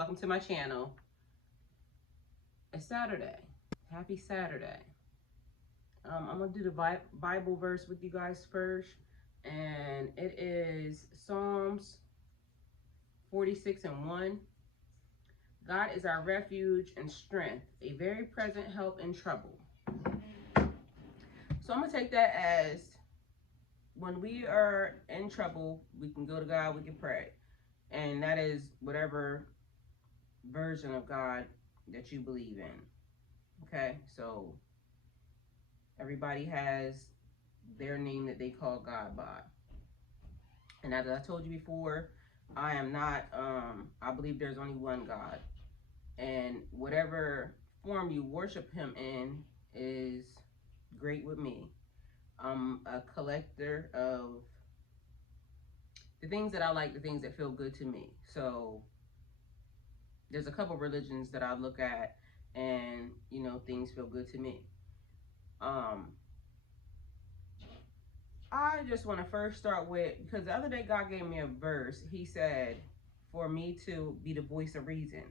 welcome to my channel. It's Saturday. Happy Saturday. I'm gonna do the Bible verse with you guys first, and it is Psalms 46:1. God is our refuge and strength, a very present help in trouble. So I'm gonna take that as when we are in trouble, we can go to God, we can pray. And that is whatever version of God that you believe in. Okay, so everybody has their name that they call God by. And as I told you before, I am not, I believe there's only one God. And whatever form you worship him in is great with me. I'm a collector of the things that I like, the things that feel good to me. So there's a couple religions that I look at and, you know, things feel good to me. I just want to first start with, because the other day God gave me a verse. He said for me to be the voice of reason.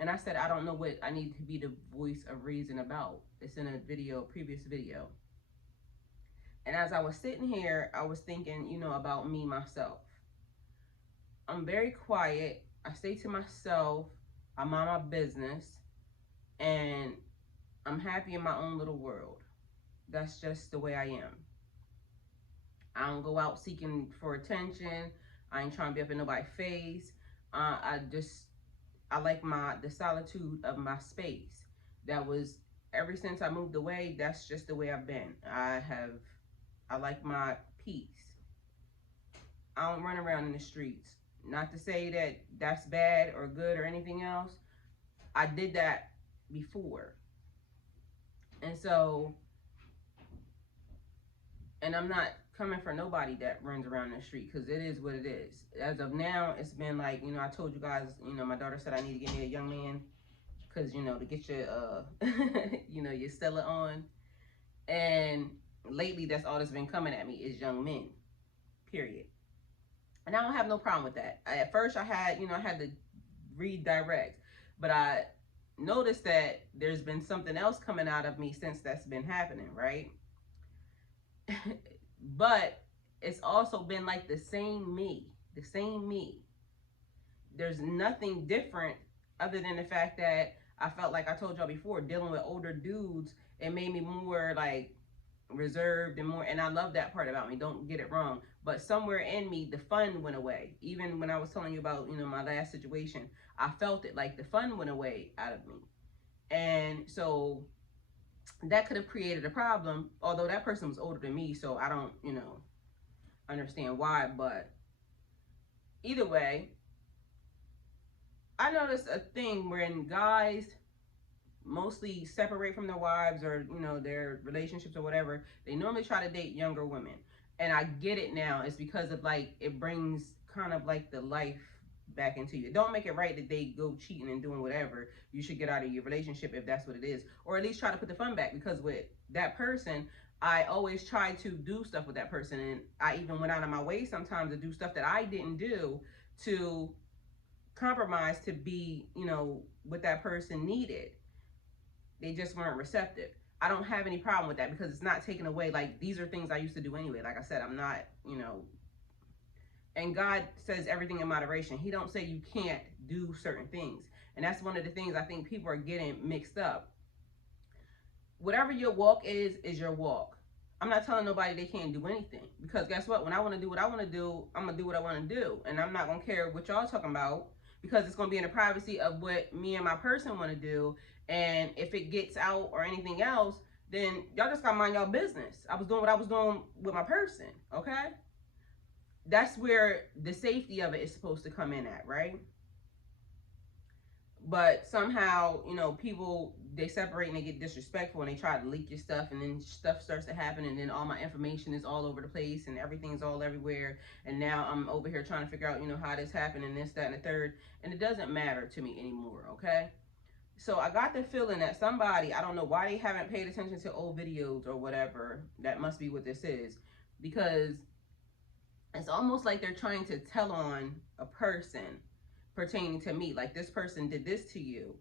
And I said, I don't know what I need to be the voice of reason about. It's in a video, previous video. And as I was sitting here, I was thinking, you know, about me, myself. I'm very quiet. I stay to myself. I'm on my business. And I'm happy in my own little world. That's just the way I am. I don't go out seeking for attention. I ain't trying to be up in nobody's face. I like the solitude of my space. That was, ever since I moved away, that's just the way I've been. I like my peace. I don't run around in the streets. Not to say that that's bad or good or anything else. I did that before. And so, and I'm not coming for nobody that runs around the street, because it is what it is. As of now, it's been like, you know, I told you guys, you know, my daughter said I need to get me a young man, because, you know, to get your, you know, your Stella on. And lately, that's all that's been coming at me is young men, period. And I don't have no problem with that. At first, I had to redirect, but I noticed that there's been something else coming out of me since that's been happening, right? But it's also been like the same me. There's nothing different other than the fact that I felt like I told y'all before, dealing with older dudes, it made me more like reserved and more, and I love that part about me, don't get it wrong, but somewhere in me the fun went away. Even when I was telling you about, you know, my last situation, I felt it, like the fun went away out of me. And so that could have created a problem, although that person was older than me, so I don't, you know, understand why. But either way, I noticed a thing when guys mostly separate from their wives, or, you know, their relationships or whatever, they normally try to date younger women. And I get it now. It's because of, like, it brings kind of like the life back into you. It don't make it right that they go cheating and doing whatever. You should get out of your relationship if that's what it is, or at least try to put the fun back, because with that person, I always try to do stuff with that person, and I even went out of my way sometimes to do stuff that I didn't do to compromise to be, you know, what that person needed. They just weren't receptive. I don't have any problem with that, because it's not taken away. Like, these are things I used to do anyway. Like I said, I'm not, you know, and God says everything in moderation. He don't say you can't do certain things. And that's one of the things I think people are getting mixed up. Whatever your walk is your walk. I'm not telling nobody they can't do anything, because guess what? When I want to do what I want to do, I'm going to do what I want to do. And I'm not going to care what y'all talking about, because it's going to be in the privacy of what me and my person want to do. And if it gets out or anything else, then y'all just got to mind y'all business. I was doing what I was doing with my person, okay? That's where the safety of it is supposed to come in at, right? But somehow, you know, people, they separate and they get disrespectful, and they try to leak your stuff, and then stuff starts to happen, and then all my information is all over the place, and everything's all everywhere. And now I'm over here trying to figure out, you know, how this happened, and this, that, and the third. And it doesn't matter to me anymore, okay? So I got the feeling that somebody, I don't know why they haven't paid attention to old videos or whatever. That must be what this is, because it's almost like they're trying to tell on a person pertaining to me. Like, this person did this to you.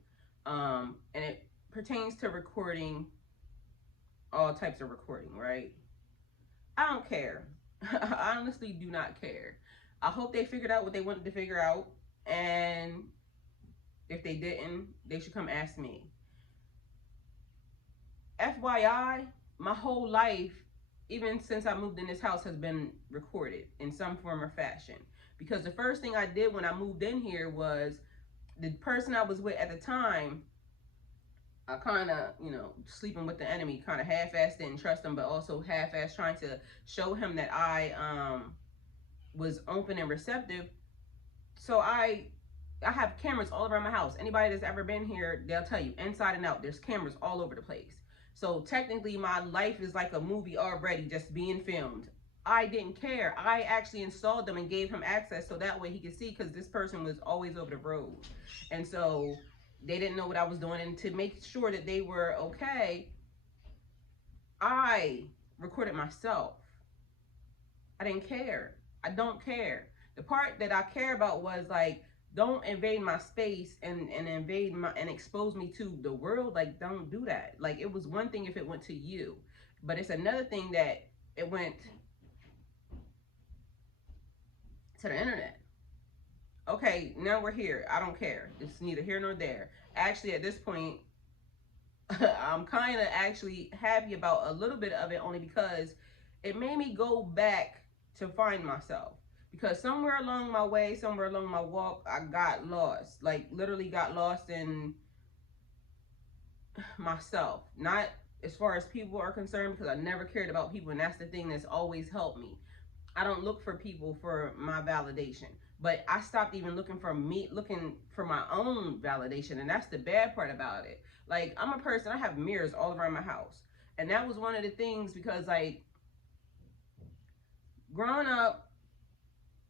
And it pertains to recording, all types of recording, right? I don't care. I honestly do not care. I hope they figured out what they wanted to figure out. And if they didn't, they should come ask me. FYI, my whole life, even since I moved in this house, has been recorded in some form or fashion. Because the first thing I did when I moved in here was, the person I was with at the time, I kind of, sleeping with the enemy, kind of half-assed didn't trust him, but also half-assed trying to show him that I was open and receptive. So I have cameras all around my house. Anybody that's ever been here, they'll tell you, inside and out, there's cameras all over the place. So technically, my life is like a movie already, just being filmed. I didn't care. I actually installed them and gave him access so that way he could see, because this person was always over the road. And so they didn't know what I was doing. And to make sure that they were okay, I recorded myself. I didn't care. I don't care. The part that I care about was, like, don't invade my space and invade my and expose me to the world. Like, don't do that. Like, it was one thing if it went to you, but it's another thing that it went to the internet. Okay, now we're here. I don't care. It's neither here nor there. Actually, at this point, I'm kind of actually happy about a little bit of it, only because it made me go back to find myself. Because somewhere along my way, somewhere along my walk, I got lost. Like, literally got lost in myself. Not as far as people are concerned, because I never cared about people, and that's the thing that's always helped me. I don't look for people for my validation. But I stopped even looking for my own validation, and that's the bad part about it. Like, I'm a person, I have mirrors all around my house. And that was one of the things, because, like, growing up,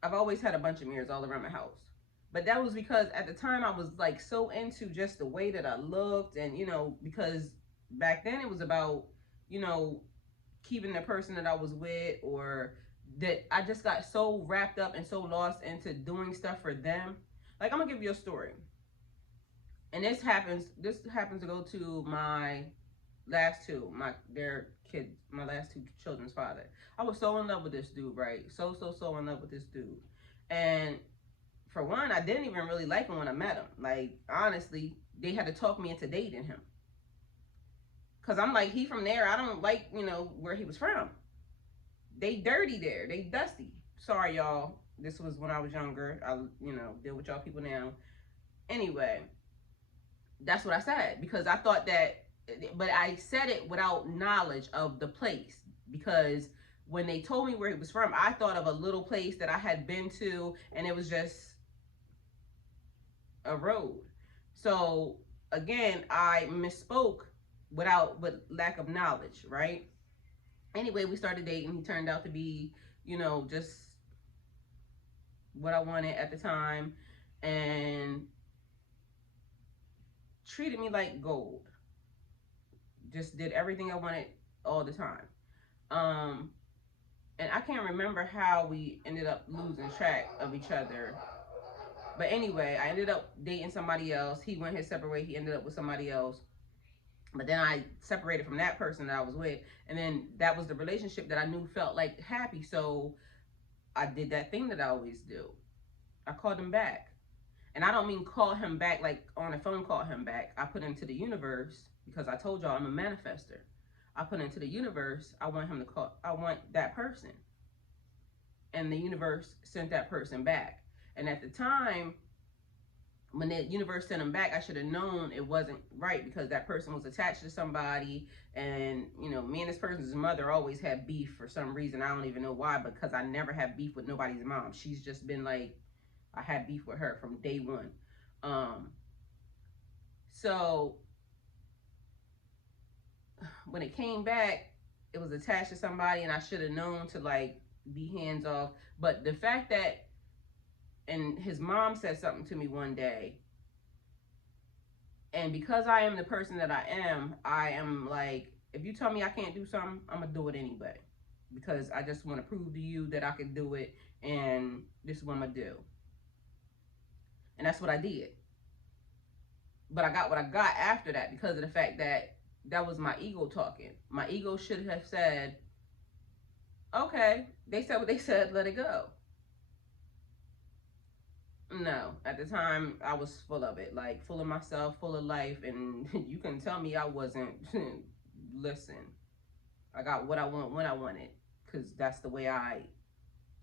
I've always had a bunch of mirrors all around my house. But that was because at the time I was, like, so into just the way that I looked. And, because back then it was about, keeping the person that I was with, or that I just got so wrapped up and so lost into doing stuff for them. Like, I'm gonna give you a story. And this happens to go to my last two, my last two children's father. I was so in love with this dude, right? So in love with this dude. And for one, I didn't even really like him when I met him. Like, honestly, they had to talk me into dating him. Because I'm like, he from there. I don't like, where he was from. They dirty there. They dusty. Sorry, y'all. This was when I was younger. I, deal with y'all people now. Anyway, that's what I said. Because I thought that, but I said it without knowledge of the place. Because when they told me where he was from, I thought of a little place that I had been to, and it was just a road. So again, I misspoke with lack of knowledge, right? Anyway, we started dating. He turned out to be, just what I wanted at the time, and treated me like gold. Just did everything I wanted all the time. And I can't remember how we ended up losing track of each other. But anyway, I ended up dating somebody else. He went his separate way. He ended up with somebody else. But then I separated from that person that I was with. And then that was the relationship that I knew felt like happy. So I did that thing that I always do. I called him back. And I don't mean call him back like on a phone, call him back. I put into the universe, because I told y'all I'm a manifester. I put into the universe, I want that person. And the universe sent that person back. And at the time, when the universe sent him back, I should have known it wasn't right, because that person was attached to somebody. And, me and this person's mother always had beef for some reason. I don't even know why, because I never had beef with nobody's mom. She's just been like, I had beef with her from day one. So when it came back, it was attached to somebody, and I should have known to, like, be hands off. But the fact that, and his mom said something to me one day, and because I am the person that I am like, if you tell me I can't do something, I'm gonna do it anyway, because I just want to prove to you that I can do it, and this is what I'm gonna do. And that's what I did. But I got what I got after that because of the fact that that was my ego talking. My ego should have said, okay, they said what they said, let it go. No, at the time I was full of it, like full of myself, full of life, and you can tell me I wasn't. Listen, I got what I want when I want it, because that's the way I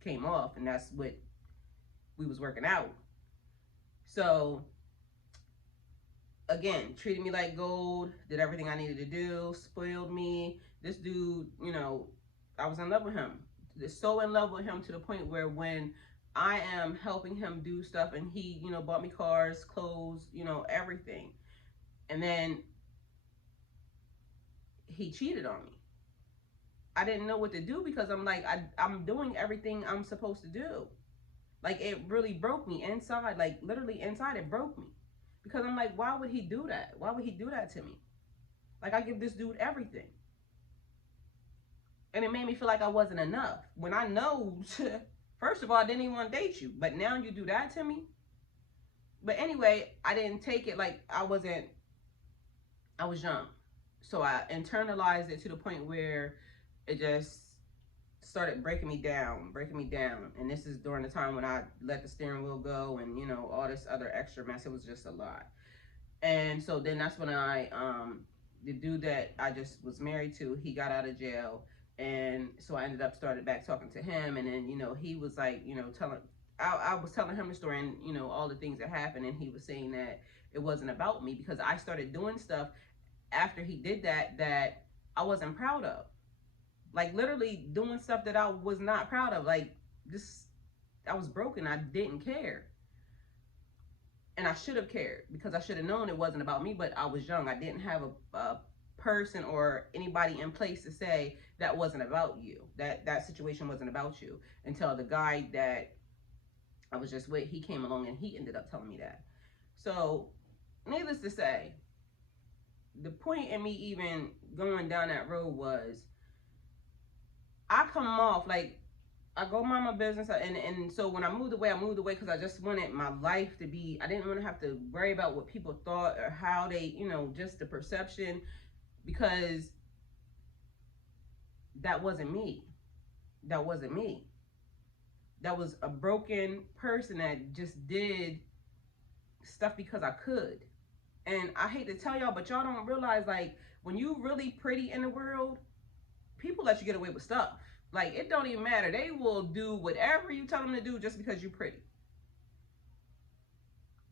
came off, and that's what we was working out. So again, treated me like gold, did everything I needed to do, spoiled me. This dude, you know, I was in love with him. So in love with him to the point where when I am helping him do stuff and he, you know, bought me cars, clothes, you know, everything. And then he cheated on me. I didn't know what to do because I'm like, I'm doing everything I'm supposed to do. Like, it really broke me inside, like literally inside, it broke me. Because I'm like, why would he do that? Why would he do that to me? Like, I give this dude everything. And it made me feel like I wasn't enough. When I know, first of all, I didn't even want to date you. But now you do that to me? But anyway, I didn't take it like I was young. So I internalized it to the point where it just started breaking me down. And this is during the time when I let the steering wheel go and, you know, all this other extra mess. It was just a lot. And so then that's when the dude that I just was married to, he got out of jail. And so I ended up started back talking to him. And then, you know, he was like, you know, I was telling him the story and, you know, all the things that happened. And he was saying that it wasn't about me because I started doing stuff after he did that I wasn't proud of. Like, literally doing stuff that I was not proud of. Like, this, I was broken. I didn't care. And I should have cared because I should have known it wasn't about me, but I was young. I didn't have a person or anybody in place to say that wasn't about you. That situation wasn't about you until the guy that I was just with, he came along and he ended up telling me that. So, needless to say, the point in me even going down that road was I come off like I go mind my business, and so when I moved away because I just wanted my life to be, I didn't want to have to worry about what people thought or how they, you know, just the perception, because that wasn't me. That wasn't me. That was a broken person that just did stuff because I could. And I hate to tell y'all, but y'all don't realize, like, when you really pretty in the world, people let you get away with stuff. Like, it don't even matter. They will do whatever you tell them to do just because you're pretty.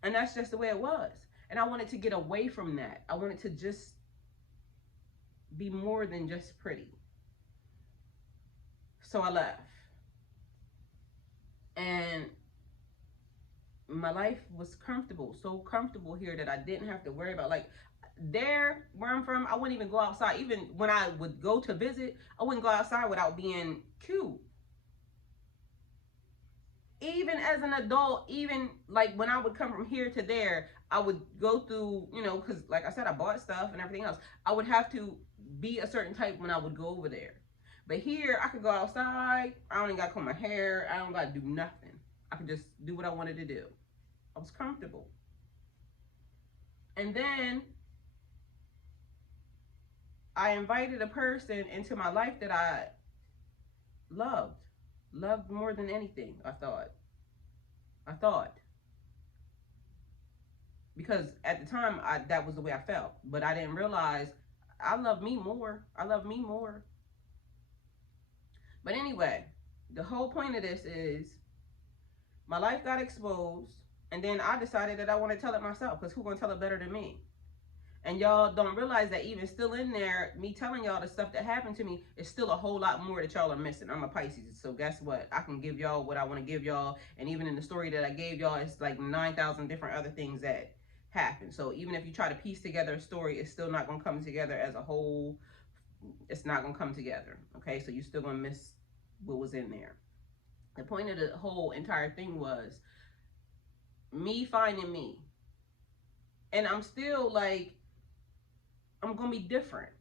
And that's just the way it was. And I wanted to get away from that. I wanted to just be more than just pretty. So I left. And my life was comfortable. So comfortable here that I didn't have to worry about, like, there where I'm from, I wouldn't even go outside. Even when I would go to visit, I wouldn't go outside without being cute. Even as an adult, even like when I would come from here to there, I would go through, you know, because like I said, I bought stuff and everything else. I would have to be a certain type when I would go over there. But here, I could go outside. I don't even got to comb my hair. I don't got to do nothing. I could just do what I wanted to do. I was comfortable. And then I invited a person into my life that I loved more than anything. I thought, because at the time that was the way I felt, but I didn't realize I love me more. But anyway, the whole point of this is my life got exposed, and then I decided that I want to tell it myself, because who's gonna tell it better than me? And y'all don't realize that even still in there, me telling y'all the stuff that happened to me, is still a whole lot more that y'all are missing. I'm a Pisces, so guess what? I can give y'all what I want to give y'all. And even in the story that I gave y'all, it's like 9,000 different other things that happened. So even if you try to piece together a story, it's still not going to come together as a whole. It's not going to come together, okay? So you're still going to miss what was in there. The point of the whole entire thing was me finding me. And I'm still like, I'm going to be different.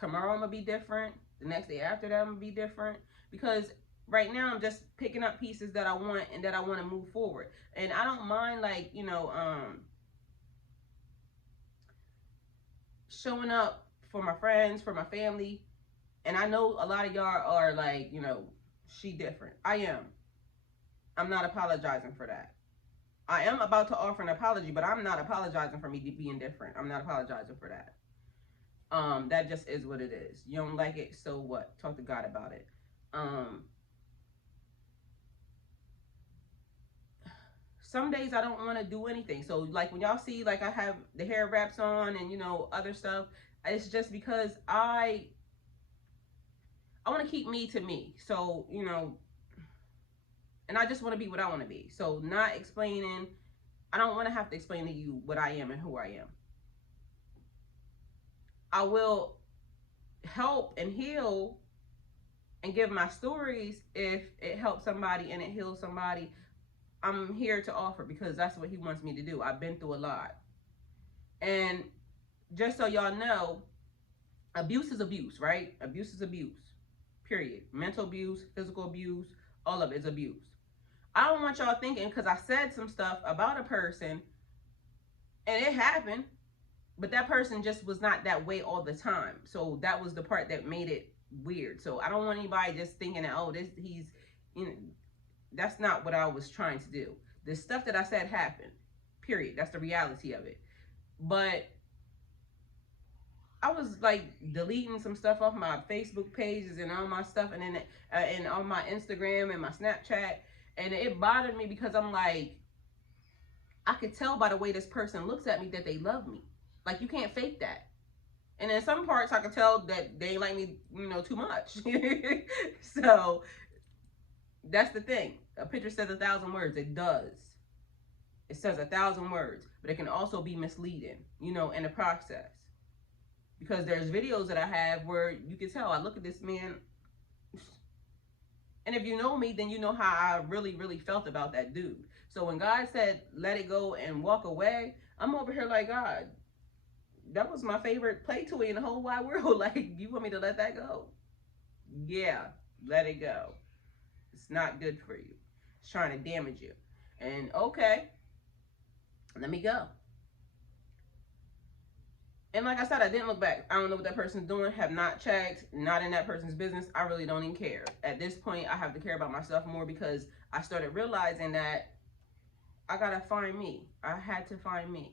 Tomorrow I'm going to be different. The next day after that I'm going to be different. Because right now I'm just picking up pieces that I want and that I want to move forward. And I don't mind, like, showing up for my friends, for my family. And I know a lot of y'all are like, she different. I am. I'm not apologizing for that. I am about to offer an apology, but I'm not apologizing for me being different. I'm not apologizing for that. That just is what it is. You don't like it, so what? Talk to God about it. Some days I don't want to do anything. So like when y'all see like I have the hair wraps on and other stuff, it's just because I want to keep me to me. So, and I just want to be what I want to be. So not explaining, I don't want to have to explain to you what I am and who I am. I will help and heal and give my stories if it helps somebody and it heals somebody. I'm here to offer because that's what he wants me to do. I've been through a lot. And just so y'all know, abuse is abuse, right? Abuse is abuse. Period. Mental abuse, physical abuse, all of it is abuse. I don't want y'all thinking because I said some stuff about a person and it happened, but that person just was not that way all the time. So that was the part that made it weird. So I don't want anybody just thinking that, oh, that's not what I was trying to do. The stuff that I said happened. Period. That's the reality of it. But I was like deleting some stuff off my Facebook pages and all my stuff, and then and on my Instagram and my Snapchat, and it bothered me because I'm like, I could tell by the way this person looks at me that they love me. Like, you can't fake that. And in some parts, I could tell that they like me, too much. So that's the thing. A picture says 1,000 words. It does. It says 1,000 words, but it can also be misleading, in the process. Because there's videos that I have where you can tell I look at this man, and if you know me, then you know how I really, really felt about that dude. So when God said, let it go and walk away, I'm over here like, God, that was my favorite play toy in the whole wide world. Like, you want me to let that go? Yeah, let it go. It's not good for you. It's trying to damage you. And okay, let me go. And like I said, I didn't look back. I don't know what that person's doing. Have not checked. Not in that person's business. I really don't even care. At this point, I have to care about myself more because I started realizing that I gotta find me. I had to find me.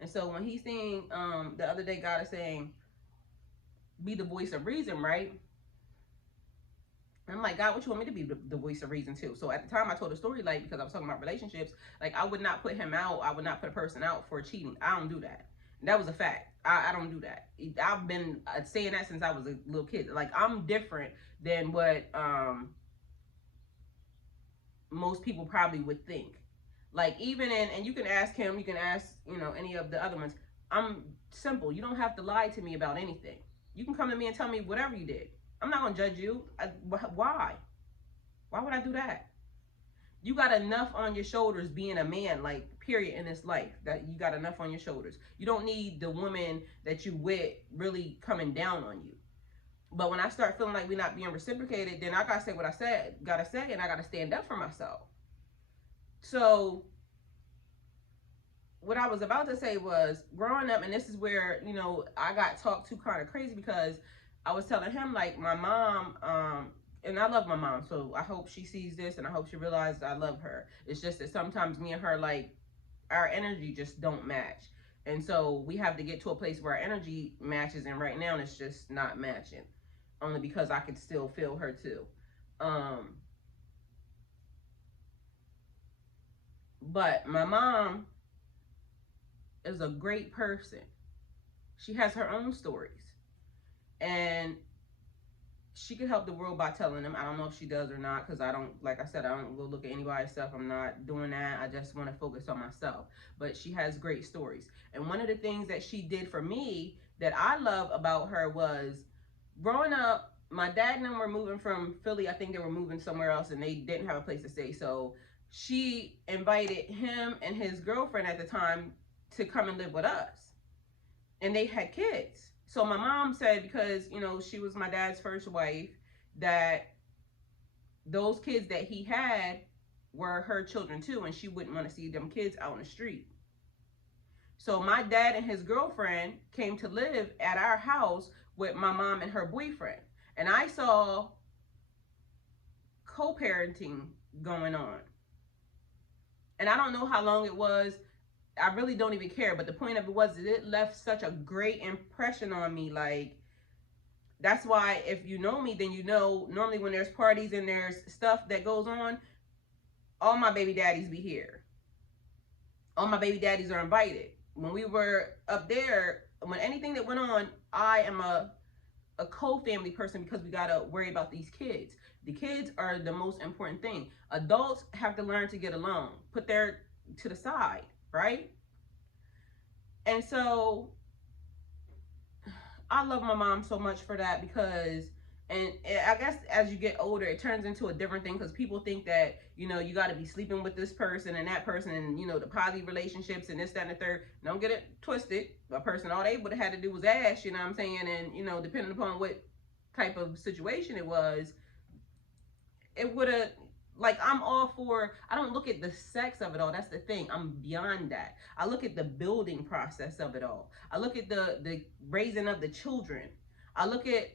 And so when he's saying, the other day, God is saying, be the voice of reason, right? And I'm like, God, what you want me to be the voice of reason too? So at the time I told a story, like, because I was talking about relationships, like I would not put him out. I would not put a person out for cheating. I don't do that. That was a fact. I don't do that. I've been saying that since I was a little kid. Like, I'm different than what most people probably would think. Like, even and you can ask him, you can ask, any of the other ones. I'm simple. You don't have to lie to me about anything. You can come to me and tell me whatever you did. I'm not going to judge you. Why? Why would I do that? You got enough on your shoulders being a man, like, period, in this life. That you got enough on your shoulders. You don't need the woman that you with really coming down on you. But when I start feeling like we're not being reciprocated, then I got to say what I gotta say, and I got to stand up for myself. So what I was about to say was, growing up, and this is where, I got talked to kind of crazy because I was telling him, like, my mom, and I love my mom, so I hope she sees this and I hope she realizes I love her. It's just that sometimes me and her, like, our energy just don't match. And so we have to get to a place where our energy matches, and right now it's just not matching. Only because I could still feel her too. But my mom is a great person. She has her own stories. And she could help the world by telling them. I don't know if she does or not, because I don't, like I said, I don't go look at anybody's stuff. I'm not doing that. I just want to focus on myself. But she has great stories. And one of the things that she did for me that I love about her was, growing up, my dad and them were moving from Philly. I think they were moving somewhere else, and they didn't have a place to stay. So she invited him and his girlfriend at the time to come and live with us. And they had kids. So my mom said, because, she was my dad's first wife, that those kids that he had were her children too, and she wouldn't want to see them kids out in the street. So my dad and his girlfriend came to live at our house with my mom and her boyfriend. And I saw co-parenting going on. And I don't know how long it was. I really don't even care. But the point of it was that it left such a great impression on me. Like, that's why if you know me, then you know normally when there's parties and there's stuff that goes on, all my baby daddies be here. All my baby daddies are invited. When we were up there, when anything that went on, I am a co-family person because we gotta worry about these kids. The kids are the most important thing. Adults have to learn to get along, put their to the side, right? And so I love my mom so much for that, because, and I guess as you get older, it turns into a different thing, because people think that, you know, you got to be sleeping with this person and that person, and, you know, the positive relationships and this, that, and the third. Don't get it twisted. A person, all they would have had to do was ask, you know what I'm saying? And, you know, depending upon what type of situation it was, it would have, like, I'm all for, I don't look at the sex of it all. That's the thing. I'm beyond that. I look at the building process of it all. I look at the raising of the children. I look at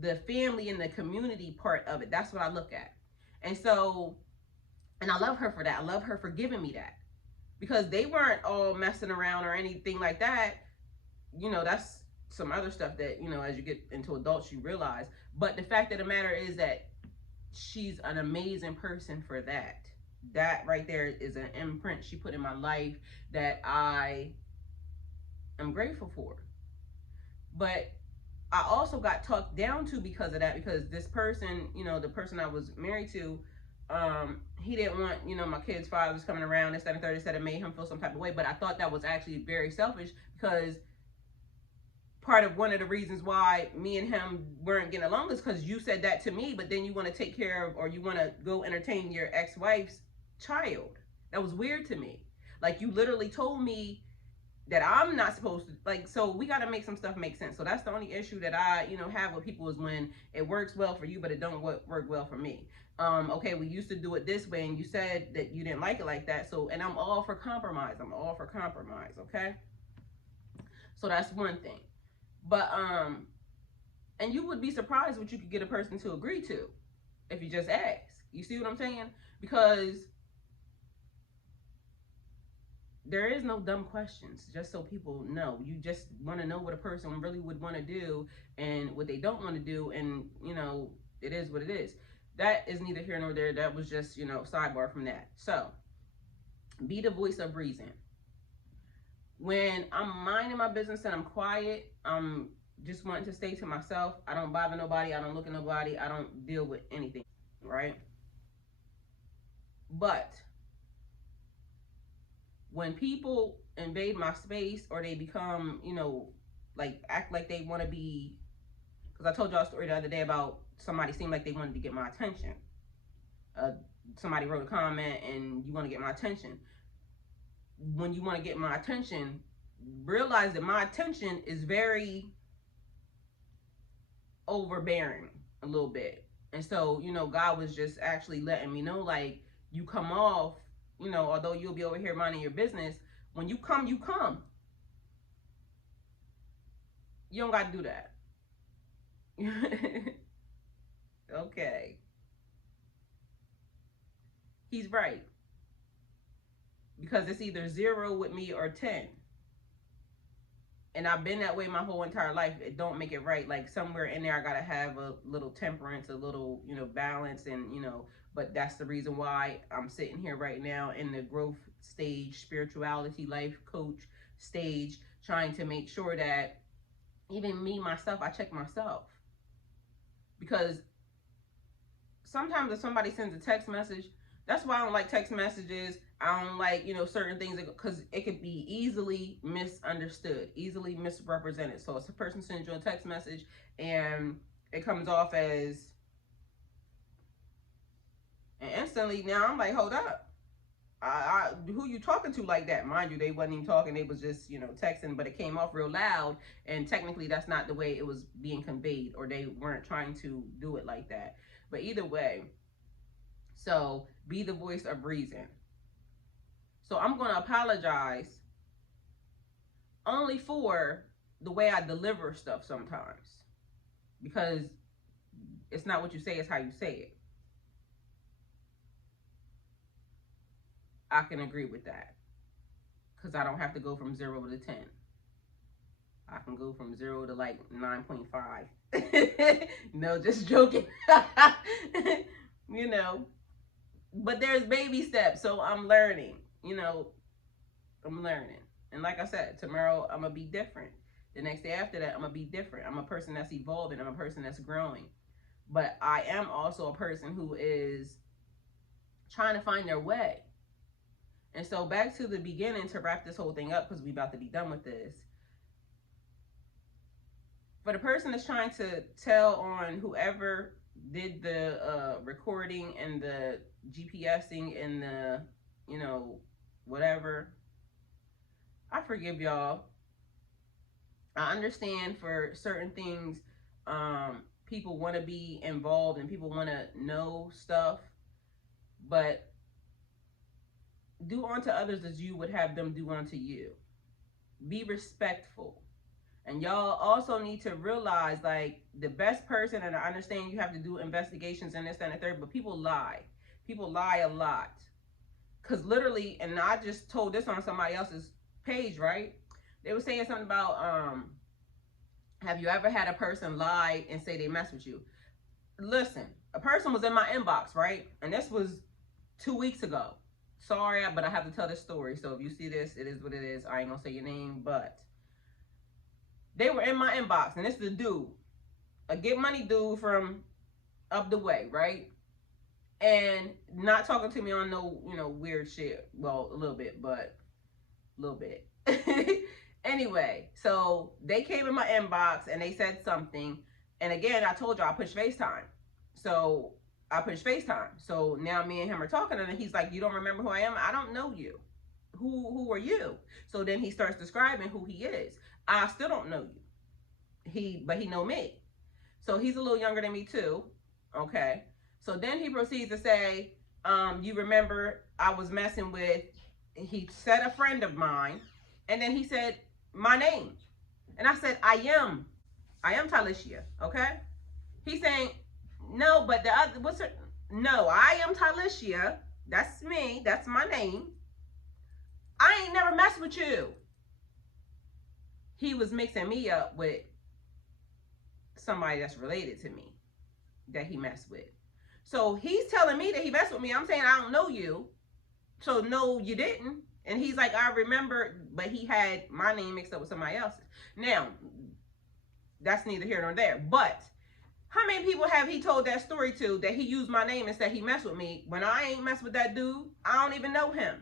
the family and the community part of it. That's what I look at. And so, and I love her for that. I love her for giving me that, because they weren't all messing around or anything like that. You know, that's some other stuff that, you know, as you get into adults, you realize. But the fact of the matter is that she's an amazing person for that. That right there is an imprint she put in my life that I am grateful for. But I also got talked down to because of that, because this person, you know, the person I was married to, he didn't want, you know, my kids' fathers coming around, this, that, and third. Said it made him feel some type of way. But I thought that was actually very selfish, because part of one of the reasons why me and him weren't getting along is because you said that to me, but then you want to take care of, or you want to go entertain your ex-wife's child. That was weird to me. Like, you literally told me that I'm not supposed to, like, so we got to make some stuff make sense. So that's the only issue that I, you know, have with people, is when it works well for you, but it don't work well for me. Okay, we used to do it this way, and you said that you didn't like it like that. So, and I'm all for compromise. I'm all for compromise, okay? So that's one thing. But, and you would be surprised what you could get a person to agree to if you just ask. You see what I'm saying? Because there is no dumb questions, just so people know. You just want to know what a person really would want to do and what they don't want to do. And, you know, it is what it is. That is neither here nor there. That was just, you know, sidebar from that. So, be the voice of reason. When I'm minding my business and I'm quiet, I'm just wanting to stay to myself. I don't bother nobody. I don't look at nobody. I don't deal with anything, right? But when people invade my space, or they become, you know, like, act like they want to be, because I told y'all a story the other day about somebody seemed like they wanted to get my attention. Somebody wrote a comment, and you want to get my attention. When you want to get my attention, realize that my attention is very overbearing a little bit. And so, you know, God was just actually letting me know, like, you come off, you know, although you'll be over here minding your business, when you come, you come. You don't got to do that. Okay. He's right. Because it's either 0 with me or 10. And I've been that way my whole entire life. It don't make it right. Like, somewhere in there, I got to have a little temperance, a little, you know, balance, and, you know, but that's the reason why I'm sitting here right now in the growth stage, spirituality, life coach stage, trying to make sure that even me, myself, I check myself. Because sometimes if somebody sends a text message, that's why I don't like text messages. I don't like, you know, certain things, because it could be easily misunderstood, easily misrepresented. So if a person sends you a text message and it comes off as, and instantly now I'm like, hold up. Who you talking to like that? Mind you, they wasn't even talking. They was just, you know, texting, but it came off real loud. And technically that's not the way it was being conveyed, or they weren't trying to do it like that. But either way, So be the voice of reason. So I'm going to apologize only for the way I deliver stuff sometimes, because it's not what you say, it's how you say it. I can agree with that, because I don't have to go from 0 to 10. I can go from 0 to like 9.5. No, just joking. You know, but there's baby steps, so I'm learning. You know, I'm learning. And like I said, tomorrow I'm going to be different. The next day after that, I'm going to be different. I'm a person that's evolving. I'm a person that's growing. But I am also a person who is trying to find their way. And so back to the beginning, to wrap this whole thing up, because we're about to be done with this. For the person that's trying to tell on whoever did the recording and the GPSing and the, you know, whatever, I forgive y'all. I understand for certain things, people want to be involved and people want to know stuff, but do unto others as you would have them do unto you. Be respectful. And y'all also need to realize, like, the best person, and I understand you have to do investigations and this, that, and the third, but people lie. People lie a lot. Because literally, and I just told this on somebody else's page, right? They were saying something about, have you ever had a person lie and say they mess with you? Listen, a person was in my inbox, right? And this was 2 weeks ago. Sorry, but I have to tell this story. So if you see this, it is what it is. I ain't gonna say your name, but they were in my inbox, and this is the dude, a get money dude from up the way, right? And not talking to me on no, you know, weird shit. Well, a little bit, but a little bit. Anyway, so they came in my inbox and they said something. And again, I told you I push FaceTime. So I push FaceTime. So now me and him are talking, and he's like, you don't remember who I am? I don't know you. Who are you? So then he starts describing who he is. I still don't know you. But he know me. So he's a little younger than me too. Okay. So then he proceeds to say, you remember I was messing with, he said a friend of mine, and then he said my name. And I said, I am Talisha, okay? He's saying, no, but the other, what's her? No, I am Talisha. That's me. That's my name. I ain't never messed with you. He was mixing me up with somebody that's related to me that he messed with. So he's telling me that he messed with me. I'm saying, I don't know you. So no, you didn't. And he's like, I remember, but he had my name mixed up with somebody else's. Now, that's neither here nor there. But how many people have he told that story to, that he used my name and said he messed with me, when I ain't messed with that dude? I don't even know him.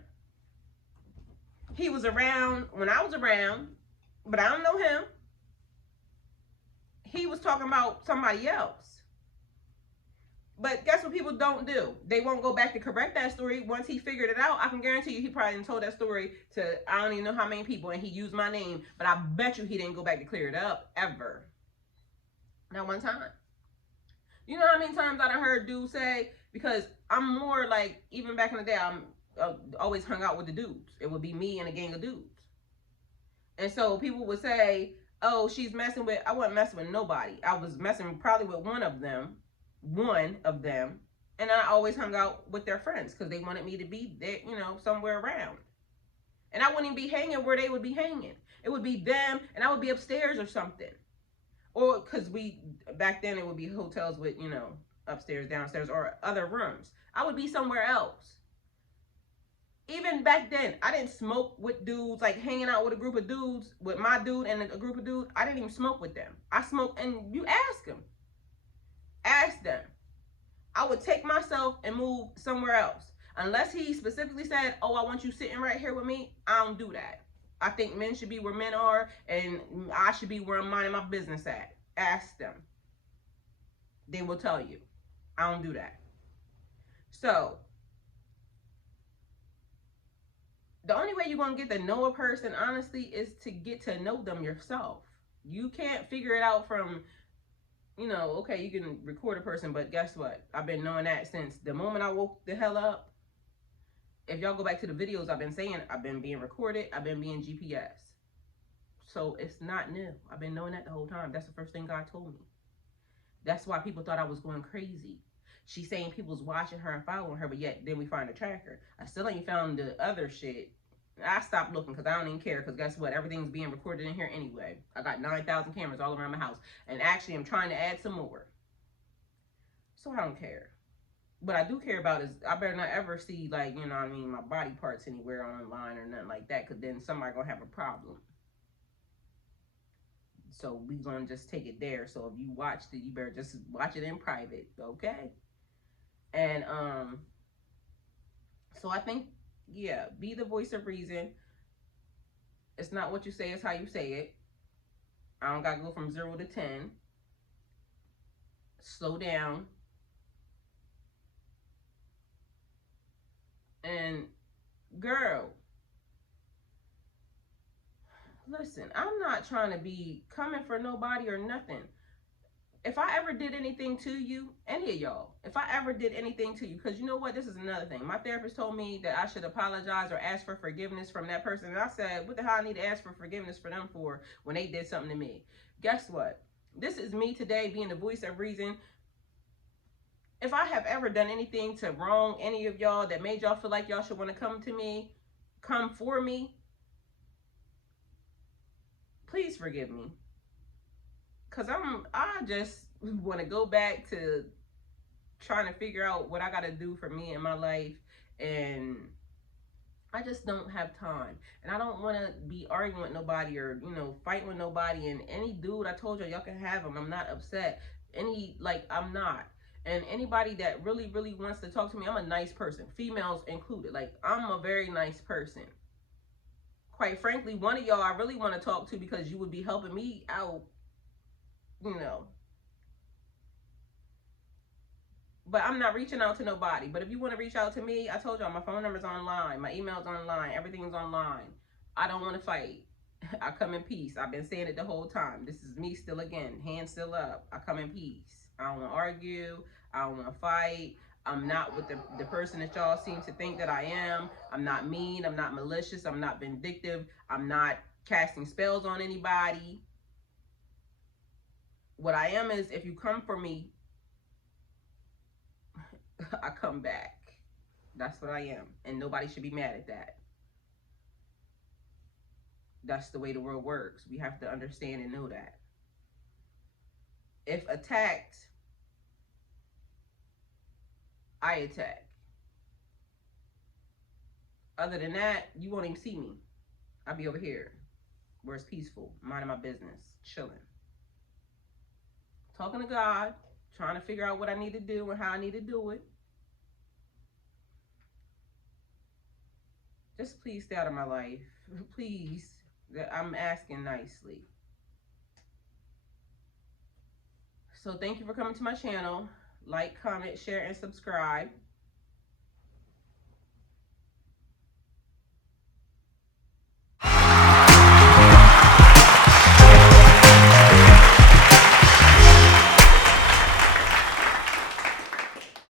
He was around when I was around, but I don't know him. He was talking about somebody else. But guess what people don't do? They won't go back to correct that story. Once he figured it out, I can guarantee you he probably told that story to I don't even know how many people, and he used my name, but I bet you he didn't go back to clear it up, ever. Not one time. You know how many times I done heard dudes say, because I'm more like, even back in the day, I'm always hung out with the dudes. It would be me and a gang of dudes. And so people would say, oh, she's messing with, I wasn't messing with nobody. I was messing probably with one of them, and I always hung out with their friends because they wanted me to be there, you know, somewhere around. And I wouldn't even be hanging where they would be hanging. It would be them, and I would be upstairs or something. Or because back then it would be hotels with, you know, upstairs, downstairs, or other rooms. I would be somewhere else. Even back then, I didn't smoke with dudes, like hanging out with a group of dudes, with my dude and a group of dudes. I didn't even smoke with them. I smoked, and you ask them. Ask them. I would take myself and move somewhere else. Unless he specifically said, oh, I want you sitting right here with me, I don't do that. I think men should be where men are, and I should be where I'm minding my business at. Ask them. They will tell you. I don't do that. So, the only way you're going to get to know a person, honestly, is to get to know them yourself. You can't figure it out from you know, okay, you can record a person, but guess what? I've been knowing that since the moment I woke the hell up. If y'all go back to the videos, I've been saying I've been being recorded, I've been being GPS. So it's not new. I've been knowing that the whole time. That's the first thing God told me. That's why people thought I was going crazy. She's saying people's watching her and following her, but yet then we find a tracker. I still ain't found the other shit. I stopped looking because I don't even care, because guess what? Everything's being recorded in here anyway. I got 9,000 cameras all around my house. And actually, I'm trying to add some more. So I don't care. What I do care about is I better not ever see, like, you know what I mean, my body parts anywhere online or nothing like that, because then somebody gonna have a problem. So we gonna just take it there. So if you watched it, you better just watch it in private, okay? And so I think, yeah, be the voice of reason. It's not what you say, it's how you say it. I don't gotta go from 0 to 10. Slow down. And girl, listen, I'm not trying to be coming for nobody or nothing. If I ever did anything to you, any of y'all, if I ever did anything to you, because you know what, this is another thing. My therapist told me that I should apologize or ask for forgiveness from that person. And I said, what the hell I need to ask for forgiveness for them for when they did something to me? Guess what? This is me today being the voice of reason. If I have ever done anything to wrong any of y'all that made y'all feel like y'all should want to come to me, come for me, please forgive me. Because I just want to go back to trying to figure out what I got to do for me in my life. And I just don't have time. And I don't want to be arguing with nobody or, you know, fighting with nobody. And any dude, I told y'all can have him. I'm not upset. I'm not. And anybody that really, really wants to talk to me, I'm a nice person. Females included. Like, I'm a very nice person. Quite frankly, one of y'all I really want to talk to, because you would be helping me out, you know. But I'm not reaching out to nobody. But if you want to reach out to me, I told y'all my phone number's online, my email's online, everything's online. I don't want to fight. I come in peace. I've been saying it the whole time. This is me still, again, hands still up. I come in peace. I don't want to argue. I don't want to fight. I'm not with the person that y'all seem to think that I am. I'm not mean. I'm not malicious. I'm not vindictive. I'm not casting spells on anybody. What I am is, if you come for me, I come back. That's what I am. And nobody should be mad at that. That's the way the world works. We have to understand and know that. If attacked, I attack. Other than that, you won't even see me. I'll be over here where it's peaceful, minding my business, chilling. Talking to God, trying to figure out what I need to do and how I need to do it. Just please stay out of my life. Please. I'm asking nicely. So thank you for coming to my channel. Like, comment, share, and subscribe.